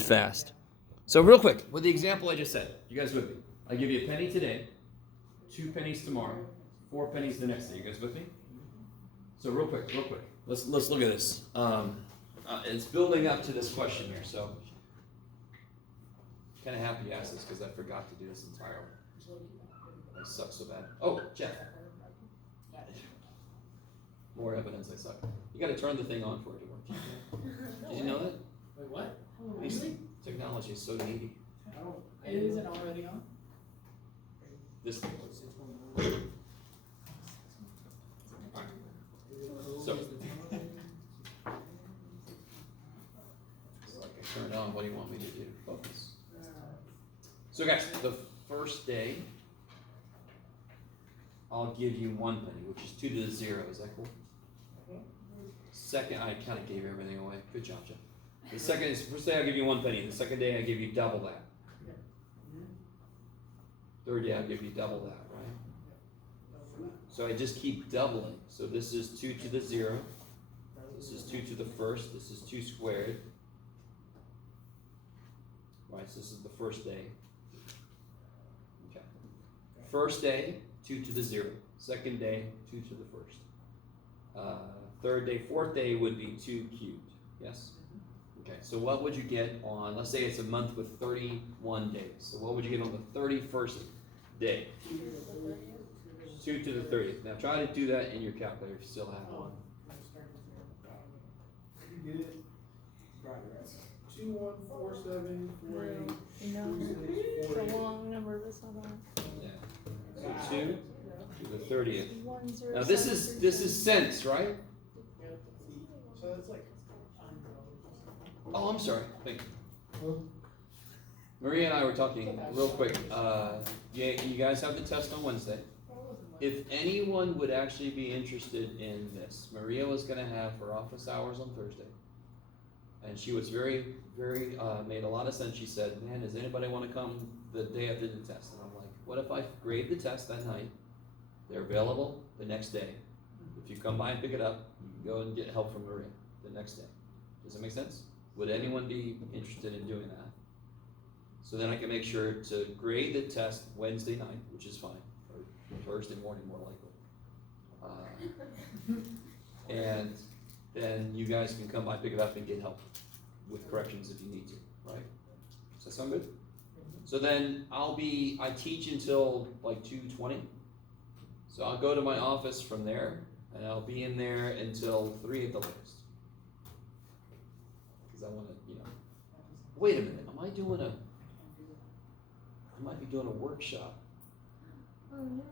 fast. So real quick, with the example I just said, you guys with me? I give you a penny today, 2 pennies tomorrow, 4 pennies the next day. You guys with me? So real quick, let's look at this. It's building up to this question here. So kind of happy you asked this because I forgot to do this entirely. I suck so bad. Oh, Jeff. More evidence I suck. You got to turn the thing on for it to work. Did you know that? Wait, what? Really? Technology is so needy. Is it already on? This thing. So, I turn it on. What do you want me to do? Focus. So, guys, the first day, I'll give you 1 penny, which is 2 to the 0. Is that cool? Second, I kind of gave everything away. Good job, Jeff. The second is, first day I'll give you 1 penny. The second day I give you double that. Third day I'll give you double that, right? So I just keep doubling. So this is 2 to the 0. This is 2 to the first. This is 2 squared. Right, so this is the first day. Okay. First day, 2 to the 0. Second day, 2 to the first. Third day, fourth day would be 2 cubed. Yes? Okay, so what would you get on, let's say it's a month with 31 days. So what would you get on the 31st day? 2 to the 30th. Now try to do that in your calculator if you still have one. You get it? Right. 214748. No, it's a long number, but it's not on. Yeah. So 2 to the 30th. 1073. Now this is cents, right? So it's like. Oh, I'm sorry. Thank you. Maria and I were talking real quick. You guys have the test on Wednesday. If anyone would actually be interested in this, Maria was going to have her office hours on Thursday. And she was very, made a lot of sense. She said, man, does anybody want to come the day after the test? And I'm like, what if I grade the test that night? They're available the next day. If you come by and pick it up, you can go and get help from Maria the next day. Does that make sense? Would anyone be interested in doing that? So then I can make sure to grade the test Wednesday night, which is fine, or Thursday morning more likely. And then you guys can come by, pick it up, and get help with corrections if you need to, right? Does that sound good? So then I teach until like 2:20. So I'll go to my office from there, and I'll be in there until 3 at the latest. I want to, wait a minute, I might be doing a workshop. Oh no.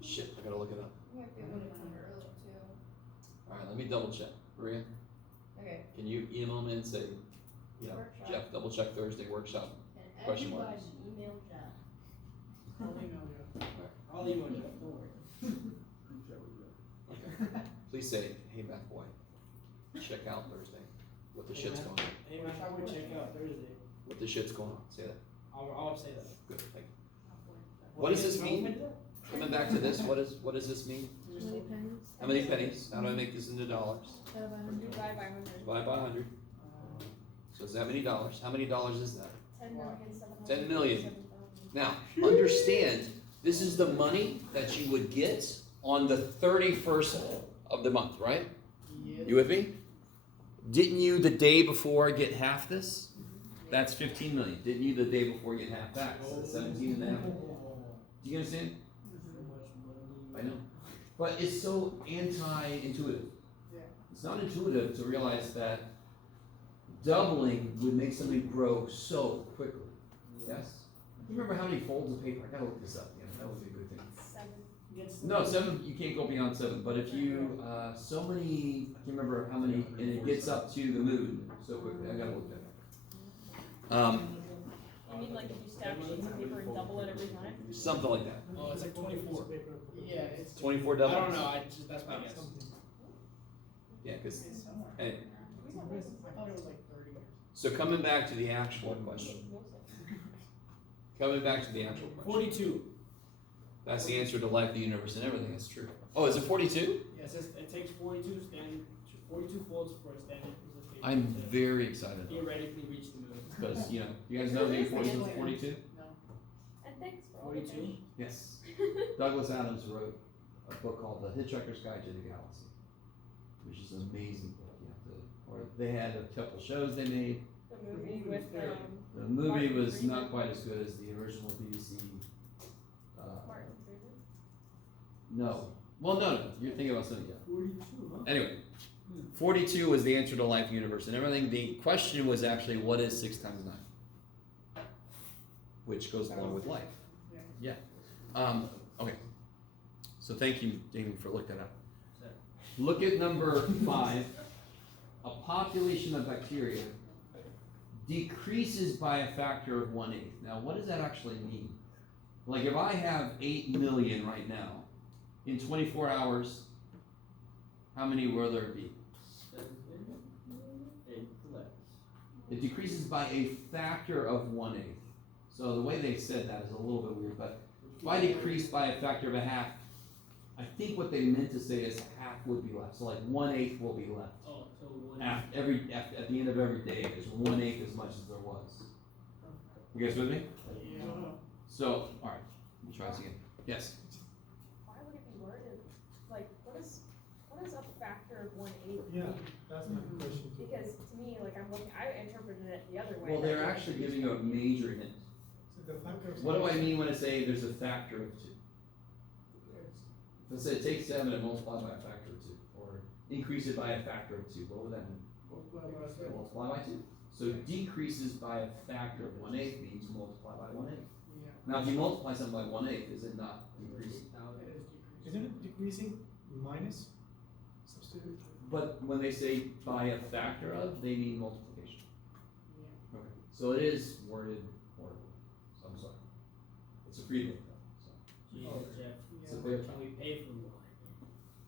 Shit, I gotta look it up. You might be able to come early too. Alright, let me double check. Maria, Okay. can you email me and say, Workshop. Jeff, double check Thursday workshop? And Question mark. everybody email Jeff. I'll email you. I'll email you. Don't worry. Okay. Please say, hey Beth boy, check out Thursday. What the shit's going on? Hey, man, I would check out Thursday. What the shit's going on? Say that. I'll say that. Good, thank you. What does this mean? Coming back to this, what does this mean? How many pennies? How many pennies? How do I make this into dollars? Out of 100. Divide by 100. Divide by 100. So is that many dollars? How many dollars is that? 10 million. 10 million. Now, understand, this is the money that you would get on the 31st of the month, right? Yeah. You with me? Didn't you the day before get half this? That's 15 million. Didn't you the day before get half that? So that's 17 and a half. Do you understand? I know. But it's so anti-intuitive. It's not intuitive to realize that doubling would make something grow so quickly. Yes? Do you remember how many folds of paper? I gotta look this up again. That would be a good thing. 7. No, 7, you can't go beyond 7, but if you, so many, I can't remember how many, and it gets up to the moon so quickly. I gotta look that up. You mean like if you stack sheets of paper and double it every time? Something like that. Oh, it's like 24. Yeah, it's 24 I doubles? don't know. That's my guess. Yeah, because, and, I thought it was like 30 years. so coming back to the actual question. Coming back to the actual question. 42. That's the answer to life, the universe, and everything. That's true. Oh, is it 42? Yeah, it says it takes 42 folds for a standard piece of paper. I'm very excited Theoretically reach the moon. because, you know, you guys know the importance of 42? No. And thanks for all the 42? fish. Yes. Douglas Adams wrote a book called The Hitchhiker's Guide to the Galaxy, which is an amazing book. You have to, or they had a couple shows they made. The movie with, The movie Martin was Freeman? not quite as good as the original BBC. Martin Freeman. No. Well, no, you're thinking about something else. 42, huh? Anyway, 42 was the answer to life, universe, and everything. The question was actually, what is 6 times 9? Which goes along with life. Yeah. Okay. So thank you, Damien, for looking that up. Look at number 5. A population of bacteria decreases by a factor of 1/8. Now, what does that actually mean? Like, if I have 8 million right now, in 24 hours, how many will there be? It decreases by a factor of 1/8. So the way they said that is a little bit weird, but if I decrease by a factor of a half, I think what they meant to say is half would be left. So like 1/8 will be left. Oh, so one. At the end of every day, there's 1/8 as much as there was. You guys with me? Yeah. So, alright, let me try this again. Yes? Why would it be worded, like, what is a factor of 1/8? Yeah, that's my question. Because to me, like, I interpreted it the other way. Well, they're actually giving you a major hint. So the factor of What do I mean when I say there's a factor of 2? Let's say take 7 and multiply by a factor of 2, or increase it by a factor of 2. What would that mean? Multiply by 2. So decreases by a factor of 1/8 means multiply by 1/8. Yeah. Now, if you multiply something by 1/8, is it not decreasing? It is decreasing. Isn't it decreasing minus? Substitute. But when they say by a factor of, they mean multiplication. Yeah. Okay. So it is worded horribly. So I'm sorry. It's a free book though. So. Jesus, Jeff, It's a Yeah. fair can we pay for one?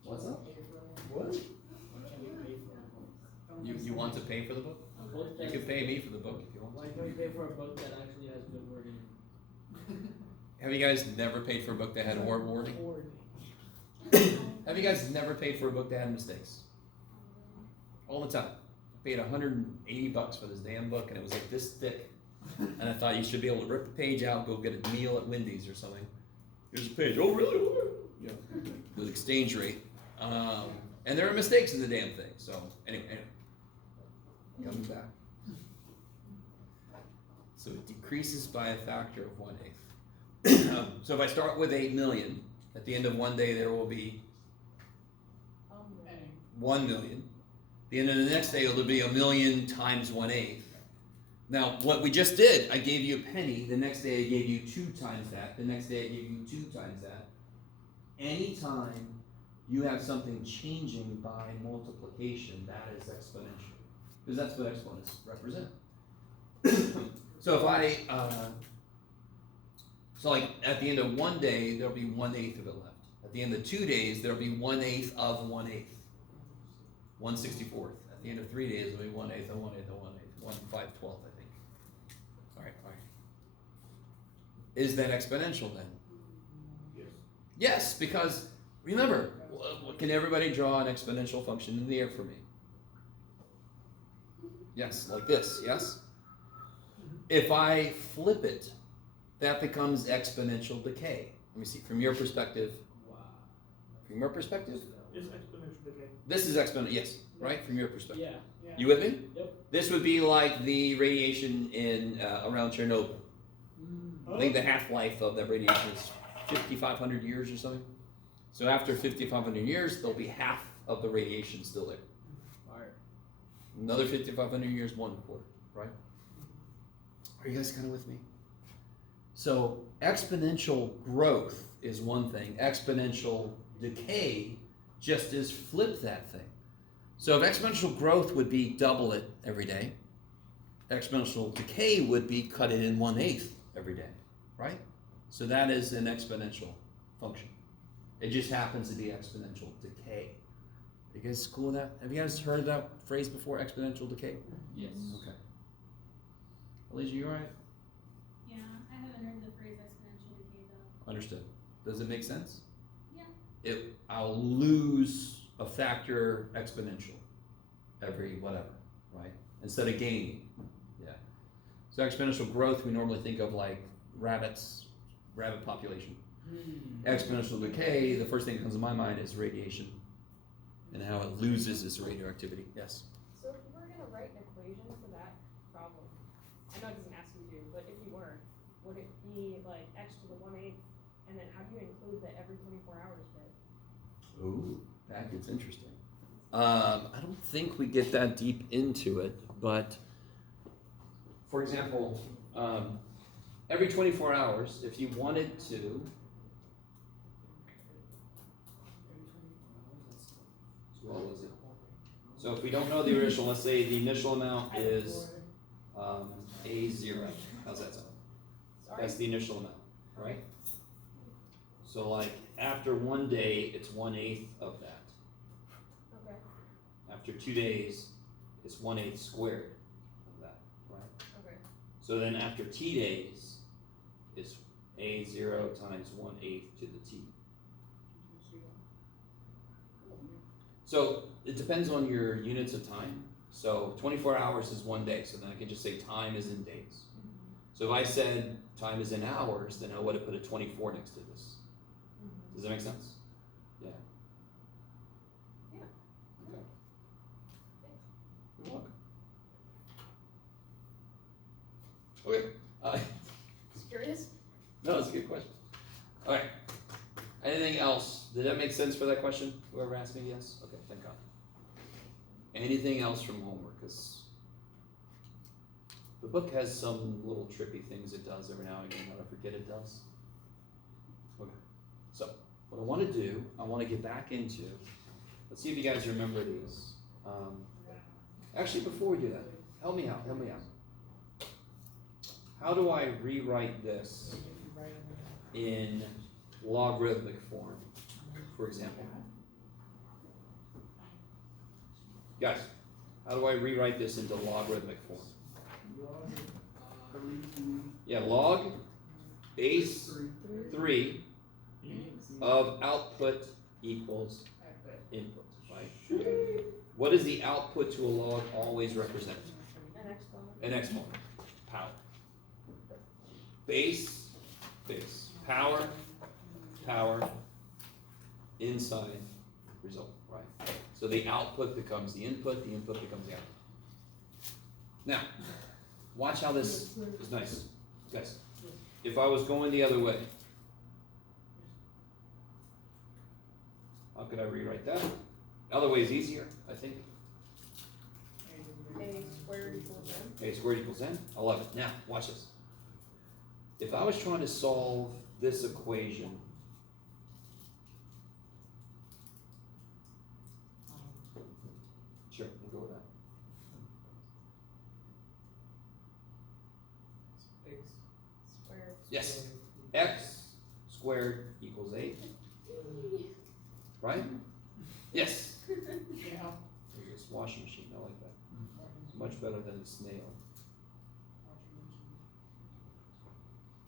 What's up? Pay for one. What? Why can't we pay for a book? You want to pay for the book? A book You that, can pay me for the book if you want. why can't we pay for a book that actually has good wording? Have you guys never paid for a book that had horrible wording? Forwarding. Have you guys never paid for a book that had mistakes? All the time. I paid $180 for this damn book and it was like this thick. And I thought you should be able to rip the page out, go get a meal at Wendy's or something. Here's a page. Oh, really? You know, with exchange rate. And there are mistakes in the damn thing. So, anyway. Coming back. So it decreases by a factor of 1/8. So if I start with 8 million, at the end of one day there will be Penny. 1 million. At the end of the next day it'll be 1 million times 1/8. Now what we just did, I gave you a penny, the next day I gave you 2 times that, the next day I gave you 2 times that. Anytime you have something changing by multiplication, that is exponential. Because that's what exponents represent. So if so like at the end of one day, there'll be 1/8 of it left. At the end of 2 days, there'll be 1/8 of 1/8. 1/64th. At the end of 3 days, it'll be 1/8 of 1/8 of 1/8. 1/512, I think. Alright. Is that exponential then? Yes, because remember, can everybody draw an exponential function in the air for me? Yes, like this, yes? If I flip it, that becomes exponential decay. Let me see, from your perspective, Wow. from your perspective, It's exponential decay. this is exponential, yes, right, from your perspective. Yeah, Yeah. You with me? Yep. This would be like the radiation in around Chernobyl. I think the half-life of that radiation is 5,500 years or something. So after 5,500 years, there'll be half of the radiation still there. fire. Another 5,500 years, 1/4, right? Are you guys kind of with me? So exponential growth is one thing. Exponential decay just is flip that thing. So if exponential growth would be double it every day, exponential decay would be cut it in 1/8 every day, right? So that is an exponential function. It just happens to be exponential decay. You guys cool with that? Have you guys heard of that phrase before, exponential decay? Yes. Okay. Alicia, you alright? Yeah, I haven't heard the phrase exponential decay though. Understood. Does it make sense? Yeah. I'll lose a factor exponential every whatever. right? Instead of gaining, yeah. So exponential growth, we normally think of like rabbits, rabbit population. Exponential decay, the first thing that comes to my mind is radiation and how it loses its radioactivity. Yes? So if you were gonna write an equation for that problem, I know it doesn't ask you to, but if you were, would it be like x to the 1/8, and then how do you include the every 24 hours bit? Ooh, that gets interesting. I don't think we get that deep into it, but for example, every 24 hours, if you wanted to, what was it? So if we don't know the initial, let's say the initial amount is A0. How's that sound? Sorry. That's the initial amount, right? So like after 1 day, it's 1/8 of that. Okay, After 2 days, it's 1/8 squared of that, right? okay. So then after t days, it's A0 times 1/8 to the t. So it depends on your units of time. So 24 hours is 1 day, so then I can just say time is in days. So if I said time is in hours, then I would have put a 24 next to this. Does that make sense? Yeah. Yeah. Okay. You're welcome. Okay. Just curious? No, that's a good question. Okay. Anything else? Did that make sense for that question? Whoever asked me, yes? Okay, thank God. Anything else from homework? Because the book has some little trippy things it does every now and again that I forget it does. Okay. So, what I want to do, I want to get back into, let's see if you guys remember these. Actually, before we do that, help me out. How do I rewrite this in logarithmic form, for example? Guys, how do I rewrite this into logarithmic form? Yeah, log base 3 of output equals input, right? What does the output to a log always represent? An exponent. An exponent, power. Base, power, inside, result, right? So the output becomes the input becomes the output. Now, watch how this is nice. Guys, if I was going the other way, how could I rewrite that? The other way is easier, I think. A squared equals n. A squared equals n. I love it. Now, watch this. If I was trying to solve this equation, sure, we'll go with that. Squared. Yes, x squared equals 8, right? Yes. Yeah. There's this washing machine, I like that. It's much better than the snail.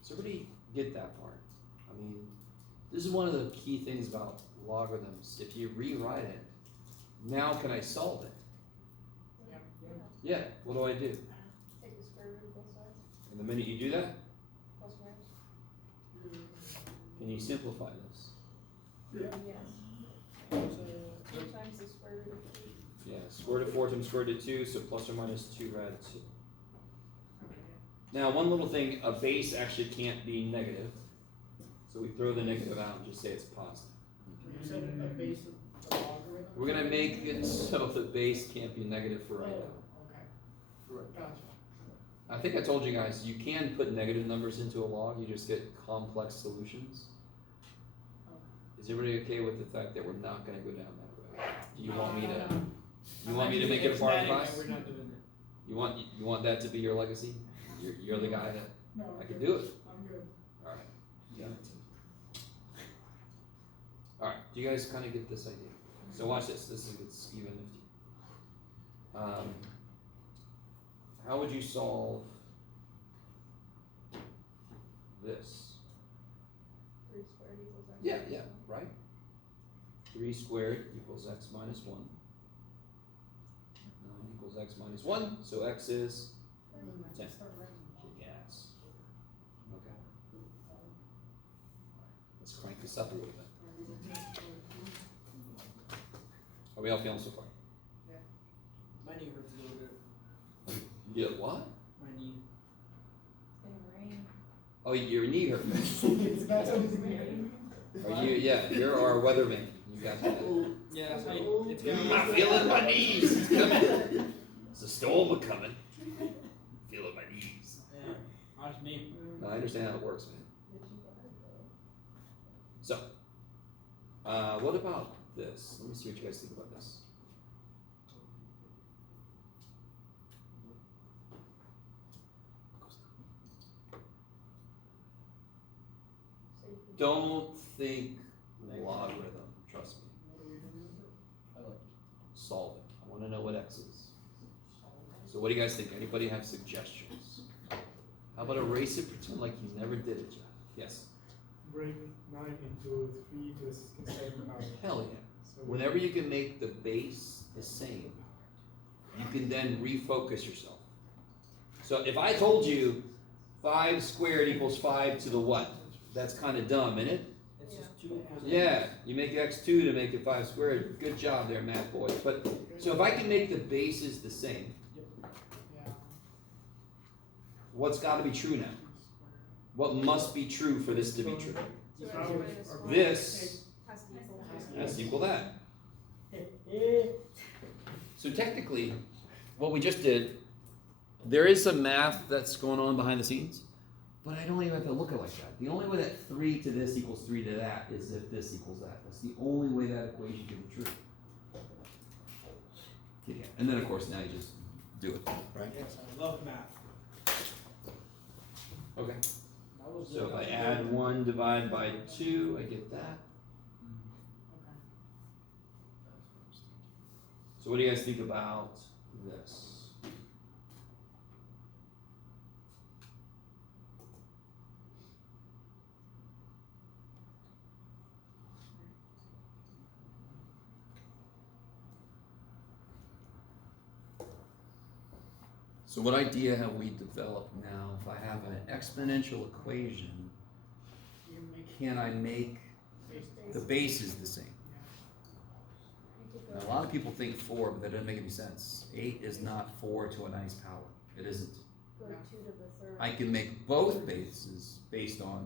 Does everybody get that part? I mean, this is one of the key things about logarithms. If you rewrite it, now can I solve it? Yeah, what do I do? Take the square root of both sides, And the minute you do that, plus or minus. can you simplify this? Yes. 2 times the square root of 8. Yeah, square root of 4 times square root of 2, so plus or minus 2 rad 2. Now, one little thing, a base actually can't be negative. So we throw the negative out and just say it's positive. You said a base of the logarithm? We're gonna make it so the base can't be negative for right now. Okay. Gotcha. I think I told you guys, you can put negative numbers into a log, you just get complex solutions. Is everybody okay with the fact that we're not gonna go down that road? Do you want me to make it a part of the class? We're not doing it. You want that to be your legacy? You're the guy that, No, I can do it. I'm good. Alright. Yeah. Alright, do you guys kinda get this idea? So watch this, it's even nifty. How would you solve this? 3 squared equals x. Yeah, right? 3 squared equals x minus 1. 9 equals equals x minus 1, so x is 10. Start writing. Yes. Okay. Let's crank this up a little bit. Are we all feeling so far? My knee hurts a little bit. You get what? My knee. It's gonna rain. Oh, your knee hurts. It's about to Are you? Yeah, you're our weatherman. You got that. Yeah, it's gonna I'm feeling my knees. It's coming. It's a storm a coming. Feeling my knees. Yeah, watch me. No, I understand how it works, man. So, what about this? Let me see what you guys think about this. Don't think logarithm, trust me. Solve it. I want to know what x is. So what do you guys think? Anybody have suggestions? How about erase it, pretend like you never did it, Jeff? Yes? Break 9 into 3 to the second power. Hell yeah. So Whenever you can make the base the same, you can then refocus yourself. So if I told you 5 squared equals 5 to the what? That's kind of dumb, isn't it? It's just 2 equals. Yeah, you make x2 to make it 5 squared. Good job there, math boys. But so if I can make the bases the same, Yeah. what's got to be true now? What must be true for this to be true? So x Power- minus one This has to equal has to equal that. So technically, what we just did, there is some math that's going on behind the scenes, but I don't even have to look at it like that. The only way that 3 to this equals 3 to that is if this equals that. That's the only way that equation can be true. Yeah. And then of course now you just do it, right? Yes, I love math. Okay. That was So if good. I add 1 divided by 2, I get that. Okay. So what do you guys think about this? So what idea have we developed now? If I have an exponential equation, You make can I make base the bases the same? Yeah. Now, a lot of people think 4, but that doesn't make any sense. 8 is not 4 to a nice power. It isn't. Go 2 to the third. I can make both bases based on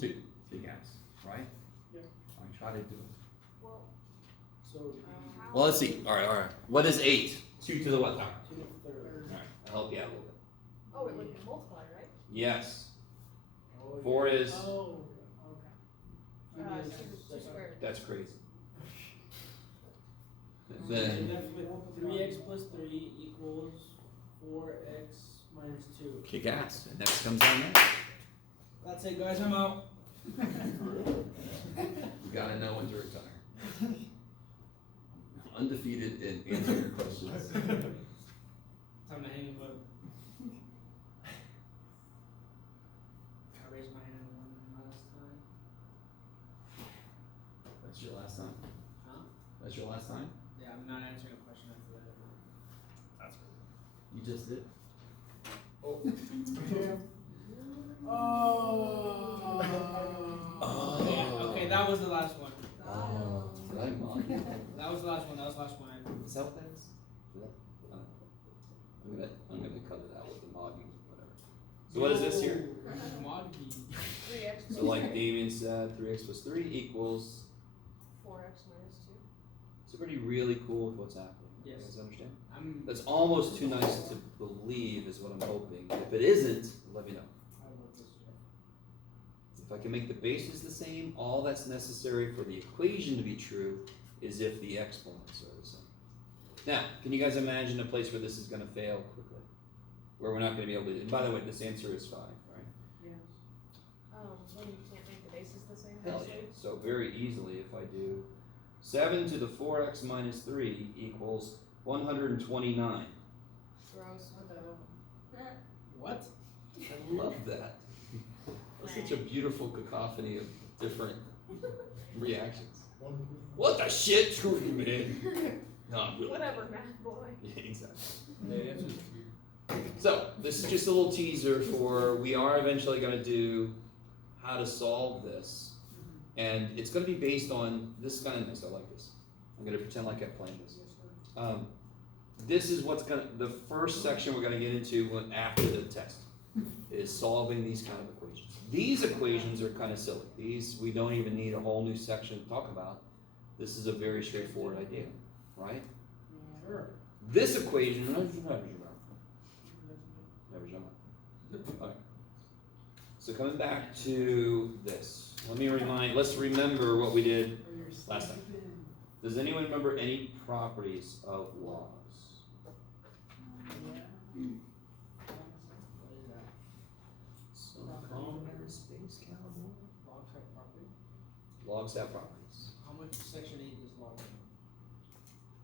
2. 2, big X, right? Yeah. I try to do it. Well, So, how? Well, let's see. All right. What is 8? 2 to the what power? 2 to the third. All right, I'll help you out a little bit. Oh, it would multiply, right? Yes. Oh, 4 yeah. is, Oh, okay. 2 squared. that's crazy. And So then, left with 3x plus 3 equals 4x minus 2. kick ass. And next comes on there. That's it, guys. I'm out. You gotta know when to retire. Undefeated in answering your questions. Time to hang him up. I raised my hand one last time. That's your last time? Huh? That's your last time? Yeah, I'm not answering a question after that. That's You just did? Oh. Yeah, okay, that was the last one. Oh. Did I mock you? That was the last one. That was the last one. Is that what that is? Did I? I'm gonna cut it out with the mogging, whatever. So what is this here? Commodity. 3x So like Damien said, 3x plus 3 equals, 4x minus 2. it's already really cool with what's happening. Yes. You guys understand? I'm. That's almost too nice to believe is what I'm hoping. If it isn't, let me know. I love this stuff. If I can make the bases the same, all that's necessary for the equation to be true is if the exponents are the same. Now, can you guys imagine a place where this is gonna fail quickly? Where we're not gonna be able to, and by the way, this answer is 5, right? When you can't make the bases the same. Hell yeah. actually. So very easily, if I do 7 to the 4x minus 3 equals 129. Gross. What the hell? What? I love that. That's such a beautiful cacophony of different reactions. What the shit, Trudy, man? No, I'm really. Whatever, math boy. Yeah, exactly. The answer is two. So, this is just a little teaser for, we are eventually gonna do how to solve this. And it's gonna be based on, this is kinda nice, I like this. I'm gonna pretend like I'm playing this. This is what's gonna, the first section we're gonna get into after the test, is solving these kind of equations. These equations are kinda silly. These, we don't even need a whole new section to talk about. This is a very straightforward idea, right? Sure. This equation, never Okay. So coming back to this, let's remember what we did last time. Does anyone remember any properties of logs? Yeah. What is that? So, space cowboy. Log type property? Logs have properties. How much section 8 is log?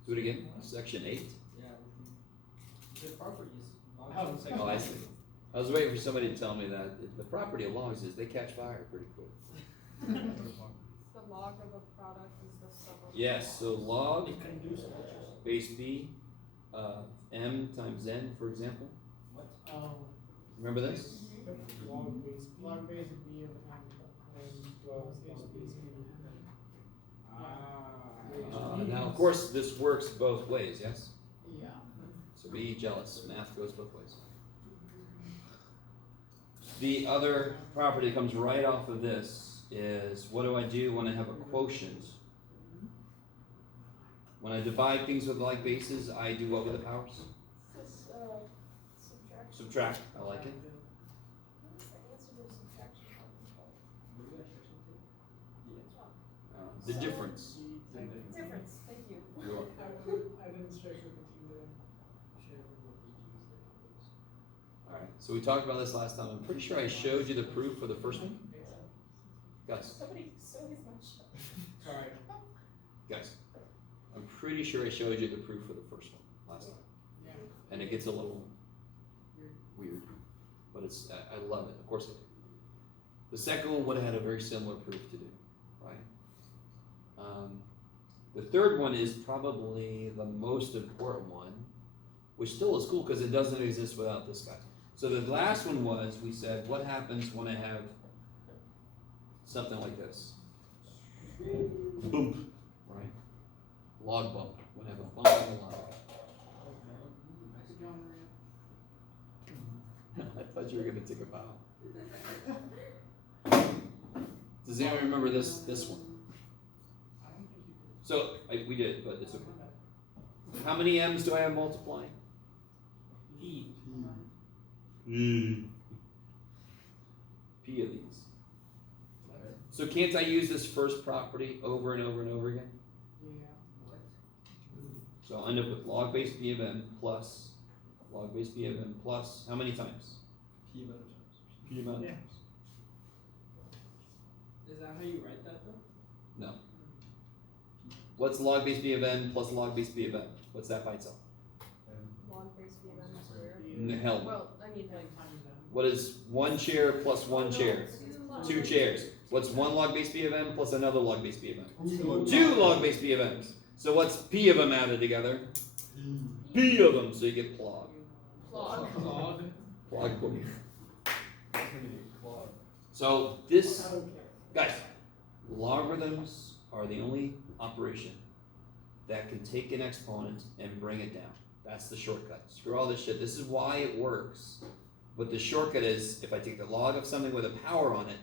Do it again, section 8? Yeah. The properties. Log Oh, type section Oh, I 8. see. I was waiting for somebody to tell me that the property of logs is they catch fire pretty quick. The log of a product is the sum of. Yes, so log, It can do structures. base B, m times n, for example. What? Oh. Remember this? Log base of B of M and log base B of Now, of course, this works both ways, yes? Yeah. So be jealous, math goes both ways. The other property that comes right off of this is, what do I do when I have a quotient? When I divide things with like bases, I do what with the powers? Subtraction. Subtract, I like it. What's the answer to subtraction problem? What do you got, section 2? The difference. Difference, thank you. You're welcome. I didn't strike with the two there. Alright, so we talked about this last time. I'm pretty sure I showed you the proof for the first one. Guys, Somebody, so is my show. Sorry. guys, I'm pretty sure I showed you the proof for the first one last time. Yeah. And it gets a little weird, but it's, I love it, of course I do. The second one would have had a very similar proof to do, right? The third one is probably the most important one, which still is cool because it doesn't exist without this guy. So the last one was, we said, what happens when I have something like this? Boom, right? Log bump, when I have a bump in the log. I thought you were gonna take a bow. Does anyone remember this one? So, we did, but it's okay. How many m's do I have multiplying? P. P of these. So can't I use this first property over and over and over again? Yeah. So I'll end up with log base P of m plus log base P of m plus, how many times? P amount of times. P amount of Yeah. times. Is that how you write that though? No. What's log base B of n plus log base B of m? What's that by itself? Log base B of M squared. Hell no. Well, I mean, like. What is one chair plus one chair? Two chairs. What's one log base B of m plus another log base B of m? Two log base B of m's. So what's P of them added together? P of them, so you get plog. Log. Plog boom. So this, guys, logarithms are the only operation that can take an exponent and bring it down. That's the shortcut. Screw all this shit. This is why it works. But the shortcut is, if I take the log of something with a power on it,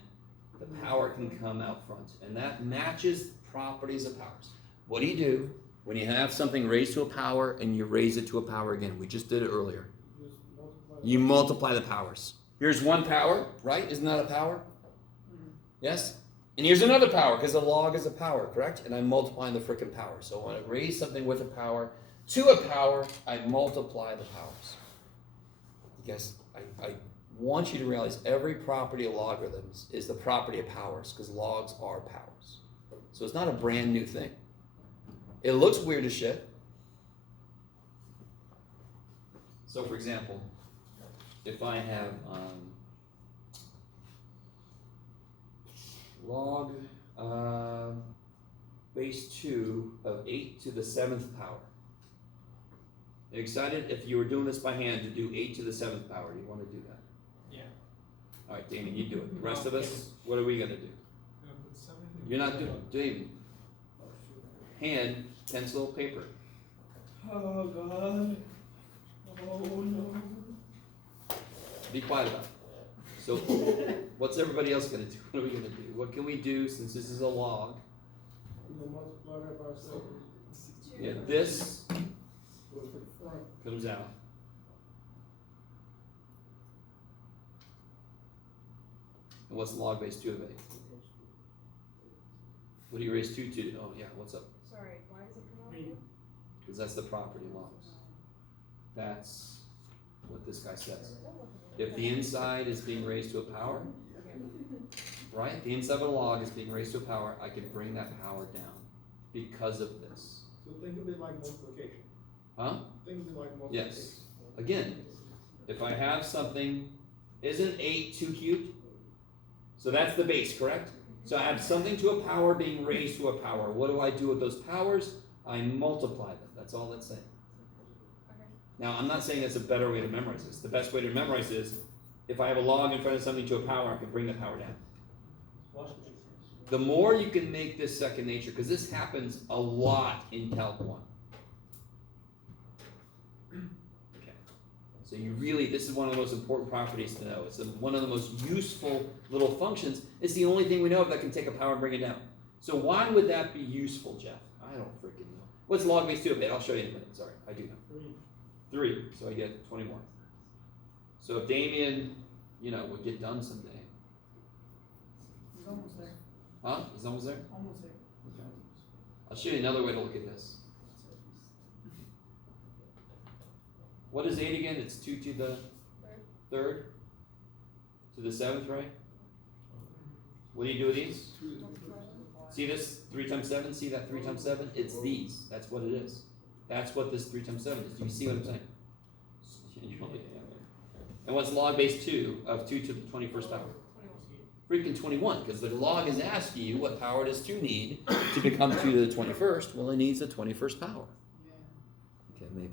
the power can come out front. And that matches properties of powers. What do you do when you have something raised to a power and you raise it to a power again? We just did it earlier. You multiply the powers. Here's one power, right? Isn't that a power? Yes? And here's another power, because a log is a power, correct? And I'm multiplying the frickin' power. So when I raise something with a power to a power, I multiply the powers. You guys, I want you to realize every property of logarithms is the property of powers, because logs are powers. So it's not a brand new thing. It looks weird as shit. So for example, if I have log base 2 of 8 to the 7th power. Excited if you were doing this by hand to do 8 to the 7th power, do you wanna do that? Yeah. Alright, Damien, you do it. The rest of us, what are we gonna do? Gonna put 7 in. You're not doing, Damien, Oh, shoot. hand, pencil, paper. Oh, God. Oh, no. Be quiet about it. So, what's everybody else gonna do? What are we gonna do? What can we do since this is a log? We will multiply that by 7. Yeah, this We'll put front. comes out. And what's log base 2 of 8? What do you raise 2 to? Oh, yeah, what's up? Sorry, why does it come out? Eight. Because that's the property logs. That's what this guy says. If the inside is being raised to a power, right? The inside of a log is being raised to a power, I can bring that power down because of this. So think of it like multiplication. Huh? Think of it like multiplication. Yes. Again, if I have something, isn't 8 2 cubed? So that's the base, correct? So I have something to a power being raised to a power. What do I do with those powers? I multiply them. That's all that's saying. Okay. Now, I'm not saying that's a better way to memorize this. The best way to memorize is, if I have a log in front of something to a power, I can bring the power down. The more you can make this second nature, because this happens a lot in Calc 1. Okay. So you really, this is one of the most important properties to know. It's one of the most useful little functions. It's the only thing we know of that can take a power and bring it down. So why would that be useful, Jeff? I don't freaking know. What's log base 2 of 8? I'll show you in a minute. Sorry, I do know. 3, so I get 21. So if Damien, would get done someday. He's almost there. Huh? He's almost there? Almost there. Okay. I'll show you another way to look at this. What is 8 again? It's 2 to the 3rd? To the 7th, right? What do you do with these? See this 3 times 7? See that 3 times 7? It's these. That's what it is. That's what this 3 times 7 is. Do you see what I'm saying? You don't look at that way. And what's log base 2 of 2 to the 21st power? Freaking 21, because the log is asking you what power does 2 need to become 2 to the 21st? Well, it needs the 21st power. Okay, maybe.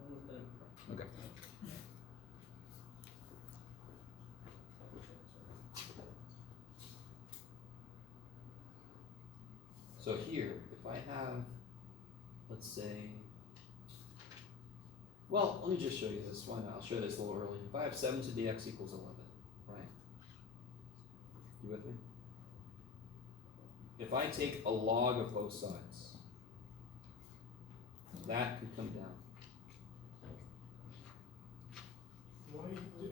Almost done. Okay. So here, if I have, let's say, well, let me just show you this. Why not? I'll show you this a little early. If I have 7 to the x equals 11, right? You with me? If I take a log of both sides, that could come down. Why you do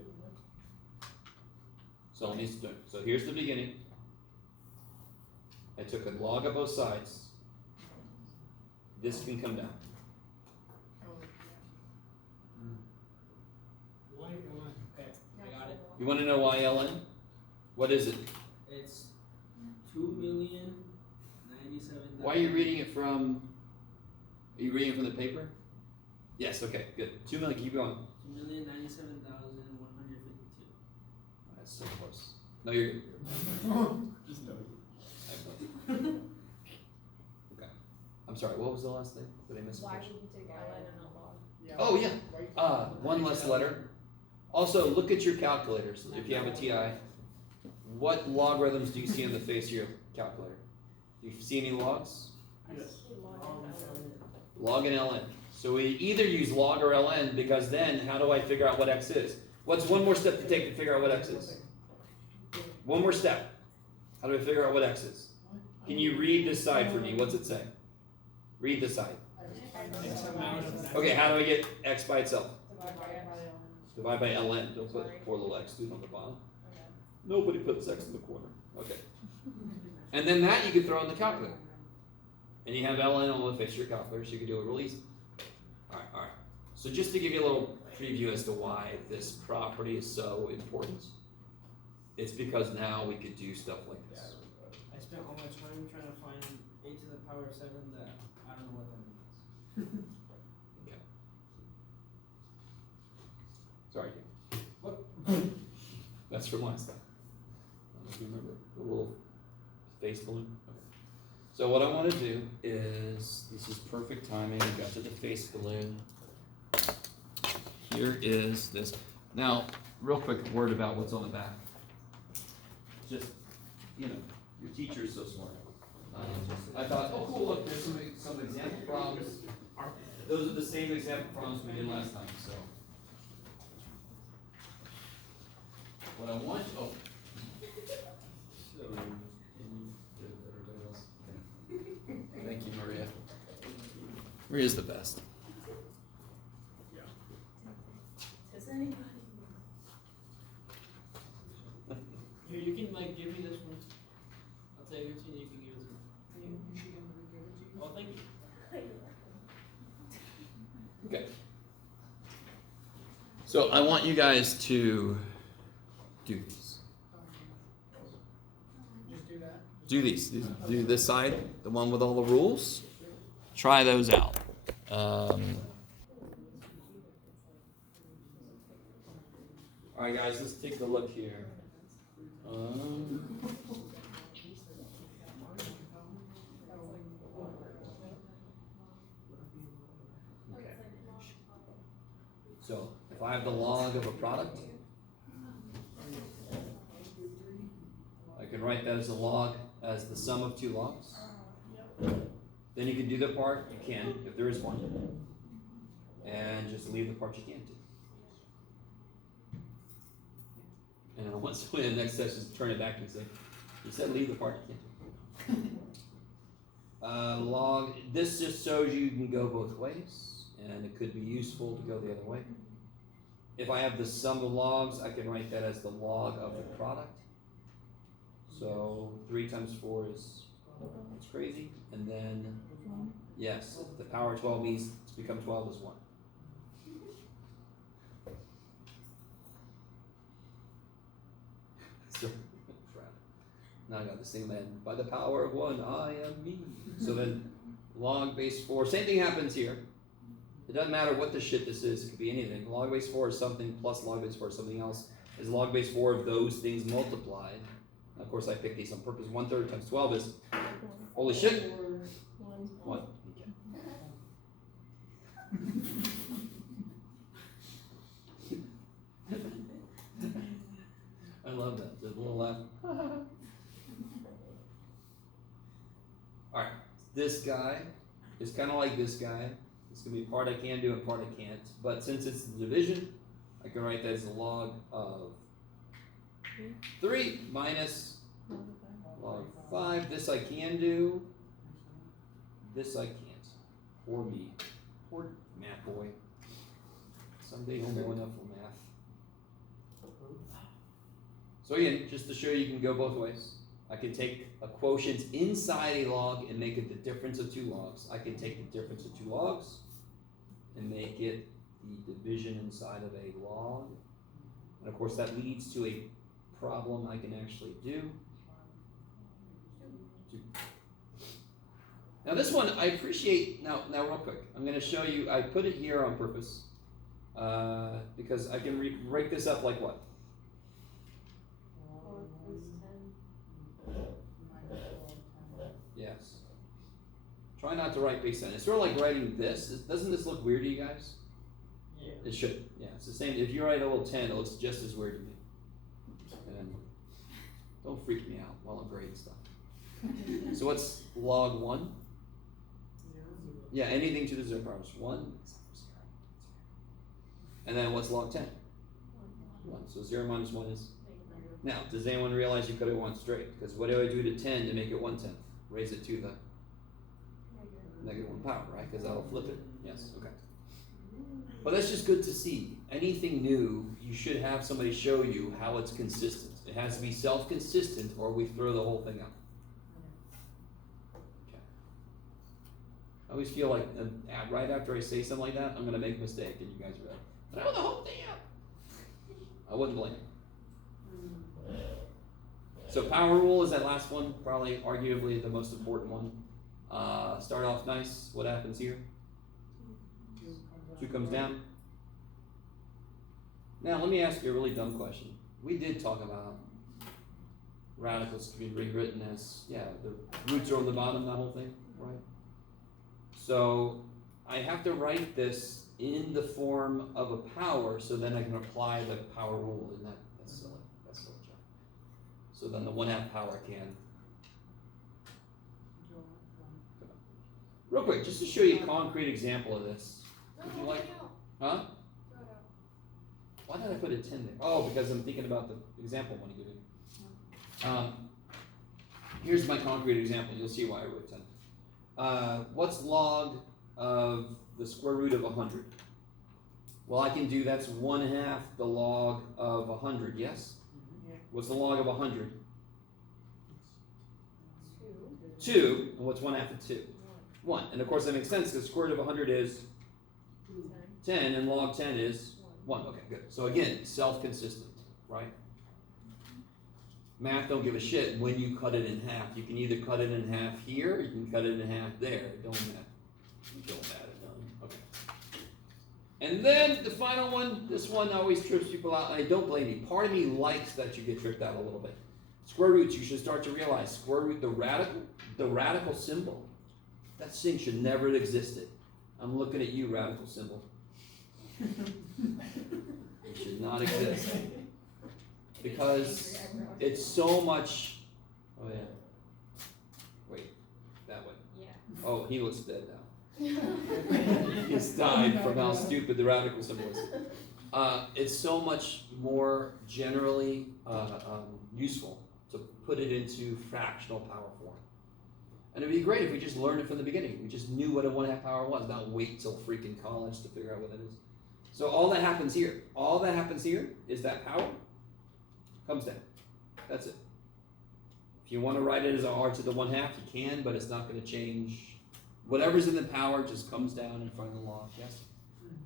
So let me start. So here's the beginning. I took a log of both sides. This can come down. Why you want? Okay, I got it. You want to know why, Ellen? What is it? It's 2,097,000. Why are you reading it from? Are you reading it from the paper? Yes. Okay. Good. 2 million. Keep going. 2,097,152. That's so close. No, you're good. Just know. Okay. I'm sorry. What was the last thing? Did I miss a Why question? would you take ln and not log? Yeah. Oh yeah. Why- One less letter. Also, look at your calculators. If you have a TI, what logarithms do you see on the face of your calculator? Do you see any logs? I Yes. see log and ln. Log and ln. So we either use log or ln, because then how do I figure out what x is? What's one more step to take to figure out what x is? One more step. How do I figure out what x is? Can you read this side for me? What's it say? Read this side. X amount of Okay, how do I get x by itself? Divide by x. Divide by ln. Don't put poor little x dude on the bottom. Okay. Nobody puts x in the corner. Okay. And then that you can throw in the calculator. And you have ln on the face of your calculator, so you can do it real easy. Alright. So just to give you a little preview as to why this property is so important, it's because now we could do stuff like this. I spent all my time trying to find 8 to the power 7 that I don't know what that means. Okay. Sorry. What? That's from last time. I don't know if you remember the little face balloon? Okay. So what I wanna do is, this is perfect timing, we got to the face balloon. Here is this. Now, real quick word about what's on the back. Just, you know, your teacher is so smart. I thought, oh cool, look, there's some example problems. Those are the same example problems we did last time, so. What I want, oh. So, can you give everybody else? Okay. Thank you, Maria. Maria's the best. Does anybody? Here, you can like give me this one. I'll take it to you, you can give it to me. Oh, thank you. Okay. So I want you guys to do these. Just do that. Do these. Do this side, the one with all the rules. Try those out. All right, guys, let's take a look here. Okay. So if I have the log of a product, I can write that as a log as the sum of two logs. Then you can do the part you can, if there is one, and just leave the part you can't do. And then once we in the next session, turn it back and say, you said leave the part you can't do. Log, this just shows you can go both ways, and it could be useful to go the other way. If I have the sum of logs, I can write that as the log of the product. So 3 times 4 is, it's crazy. And then, yes, the power of 12 means to become 12 is 1. So, now I got the same end. By the power of 1, I am me. So then, log base 4, same thing happens here. It doesn't matter what the shit this is, it could be anything. Log base 4 is something, plus log base 4 is something else. Is log base 4 of those things multiplied. Of course, I picked these on purpose. 1/3 times 12 is, holy shit, 1. Okay. I love that. There's a little laugh. Alright, this guy is kind of like this guy. It's going to be part I can do and part I can't. But since it's the division, I can write that as the log of 3 minus log 5. This I can do. This I can't. Poor me. Poor math boy. Someday he'll know enough for math. So again, just to show you can go both ways. I can take a quotient inside a log and make it the difference of 2 logs. I can take the difference of 2 logs and make it the division inside of a log. And of course that leads to a problem I can actually do. Now this one I appreciate, now real quick, I'm going to show you, I put it here on purpose because I can break this up like what? Yes. Try not to write base 10. It's sort of like writing this. Doesn't this look weird to you guys? Yeah. It should. Yeah, it's the same. If you write a little 10, it looks just as weird to me. And don't freak me out while I'm grading stuff. So what's log 1? Yeah, anything to the 0 power is 1. And then what's log 10? 1. So 0 minus 1 is? Now, does anyone realize you could have went straight? Because what do I do to 10 to make it 1/10? Raise it to the negative 1 power, right? Because that'll flip it. Yes, okay. But that's just good to see. Anything new, you should have somebody show you how it's consistent. It has to be self-consistent or we throw the whole thing out. Okay. I always feel like right after I say something like that, I'm going to make a mistake and you guys are like, throw the whole thing out. I wouldn't blame you. So power rule is that last one, probably arguably the most important one. Start off nice. What happens here? 2 comes down. Now let me ask you a really dumb question. We did talk about radicals can be rewritten as, yeah, the roots are on the bottom, that whole thing, right? So I have to write this in the form of a power, so then I can apply the power rule, and that's silly, Jeff. So then the 1/2 power can. Real quick, just to show you a concrete example of this. Would you like, huh? Why did I put a 10 there? Oh, because I'm thinking about the example I want to give you. Here's my concrete example. You'll see why I wrote 10. What's log of the square root of 100? Well, I can do that's 1/2 the log of 100, yes? Yeah. What's the log of 100? 2. 2. And what's 1/2 of 2? 1. And of course that makes sense because square root of 100 is 10 and log 10 is 1. Okay, good. So again, self-consistent, right? Math don't give a shit when you cut it in half. You can either cut it in half here, or you can cut it in half there. It don't matter. It don't matter, no. Okay. And then the final one, this one always trips people out, and I don't blame you. Part of me likes that you get tripped out a little bit. Square roots, you should start to realize, square root, the radical symbol, that thing should never have existed. I'm looking at you, radical symbol. It should not exist. Because it's so much, oh yeah. Wait, that way. Yeah. Oh, he looks dead now. He's died from how stupid the radical symbol is. It's so much more generally useful to put it into fractional power form. And it'd be great if we just learned it from the beginning. We just knew what a 1/2 power was, not wait till freaking college to figure out what it is. So all that happens here is that power comes down. That's it. If you want to write it as a r to the 1/2, you can, but it's not going to change. Whatever's in the power just comes down in front of the log. Yes?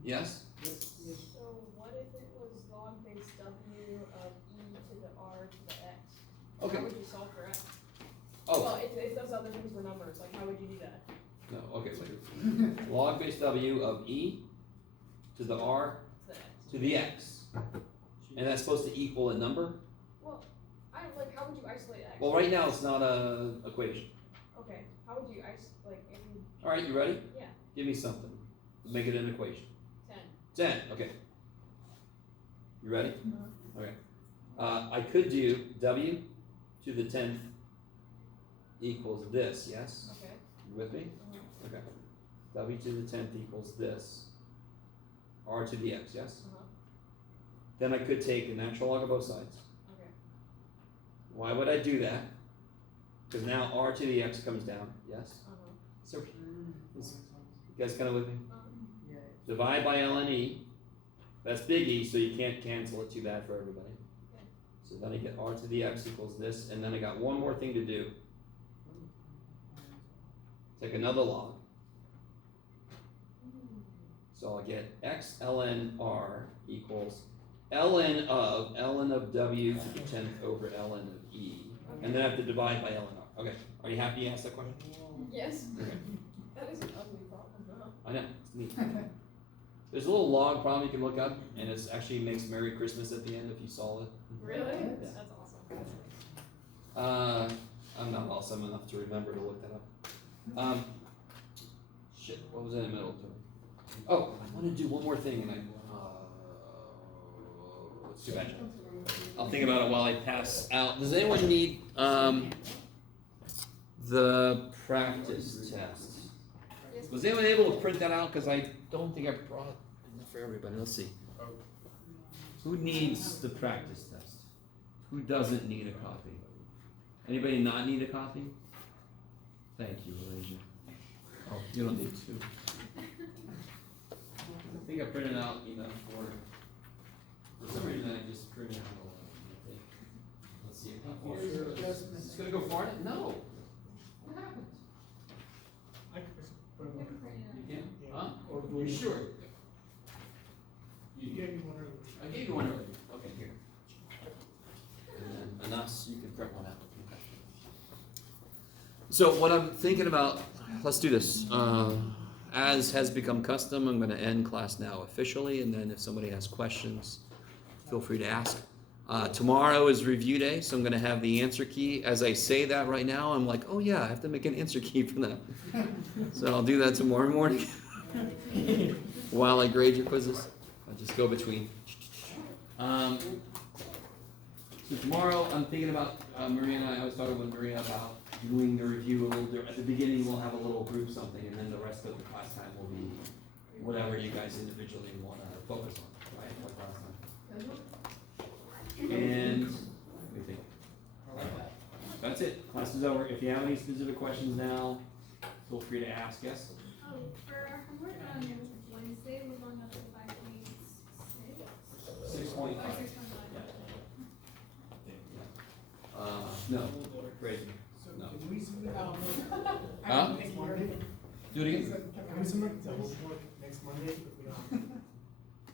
Yes? So what if it was log base W of e to the r to the x? Okay. How would you solve for x? Oh, Well, if those other things were numbers, like how would you do that? no, okay, wait. Log base W of e to the r To the x. to the x. And that's supposed to equal a number? Well, how would you isolate x? Well, right now it's not a equation. Okay, how would you if you, All right, you ready? Yeah. Give me something. Make it an equation. 10. 10, okay. You ready? Okay. I could do w to the 10th equals this, yes? Okay. You with me? Okay. W to the 10th equals this. R to the x, yes? Then I could take a natural log of both sides. Okay. Why would I do that? Because now r to the x comes down, yes? So, you guys kind of with me? Yeah. Divide by ln e. That's big E, so you can't cancel it too bad for everybody. Okay. So then I get r to the x equals this, and then I got one more thing to do. Take another log. So I'll get x ln r equals ln of w to the 10th over ln of e. And then I have to divide by ln r. Okay, are you happy you asked that question? Yes. Okay. That is an ugly problem, huh? I know, it's neat. There's a little log problem you can look up, and it actually makes Merry Christmas at the end if you solve it. Really? Yeah. That's awesome. I'm not awesome enough to remember to look that up. Shit, what was I in the middle of doing? Oh, I want to do one more thing, and it's too bad. I'll think about it while I pass out. Does anyone need the practice test? Yes. Was anyone able to print that out? Because I don't think I brought enough for everybody. Let's see. Who needs the practice test? Who doesn't need a copy? Anybody not need a copy? Thank you, Elijah. Oh, you don't need two. I think I printed out enough for some reason I just printed out a lot. I think. Let's see how far. It's gonna go far? No. What happened? I could just put it on. You can? Yeah. Huh? Or You sure? You gave me one earlier. I gave you one earlier. Okay, here. And then Anas, you can print one out. Okay. So what I'm thinking about, let's do this. As has become custom, I'm going to end class now officially, and then if somebody has questions, feel free to ask. Tomorrow is review day, so I'm gonna have the answer key. As I say that right now, I'm like, oh yeah, I have to make an answer key for that. So I'll do that tomorrow morning while I grade your quizzes. I'll just go between. So tomorrow, I'm thinking about, Maria and I was talking with Maria about doing the review a little different. At the beginning, we'll have a little group something, and then the rest of the class time will be whatever you guys individually want to focus on, right, like last time. And, let me think. That's it, class is over. If you have any specific questions now, feel free to ask, yes? Oh, for our homework on Wednesday, we're going up to 5.6. 6.5. Or 6.5. No, crazy. So No. can we submit Huh? next Monday? Do it again? Can we submit the homework next Monday if we don't? It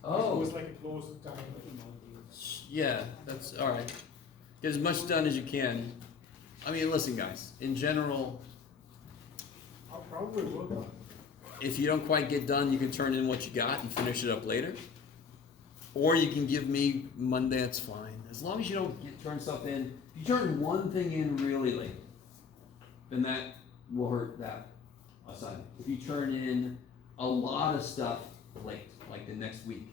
Oh, was like a closed time. yeah, that's all right. Get as much done as you can. I mean, listen, guys. In general, I'll probably work on it. if you don't quite get done, you can turn in what you got and finish it up later. Or you can give me Monday. That's fine. As long as you don't turn stuff in. If you turn one thing in really late, then that will hurt that assignment. If you turn in a lot of stuff late, like the next week,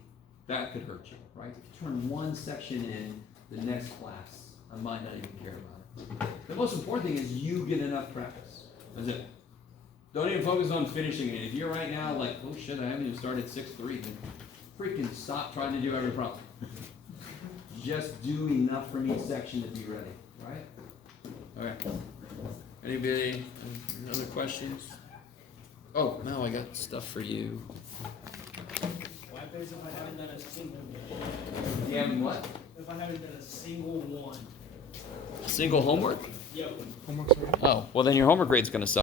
that could hurt you, right? If you turn one section in the next class, I might not even care about it. The most important thing is you get enough practice. That's it. Don't even focus on finishing it. If you're right now like, oh shit, I haven't even started 6-3, then freaking stop trying to do every problem. Just do enough from each section to be ready, right? Okay. Anybody, other questions? Oh, now I got stuff for you. What happens if I haven't done a single one? You having what? If I haven't done a single one? Single homework? Yep. Homework's ready. Oh, well then your homework grade's gonna suck.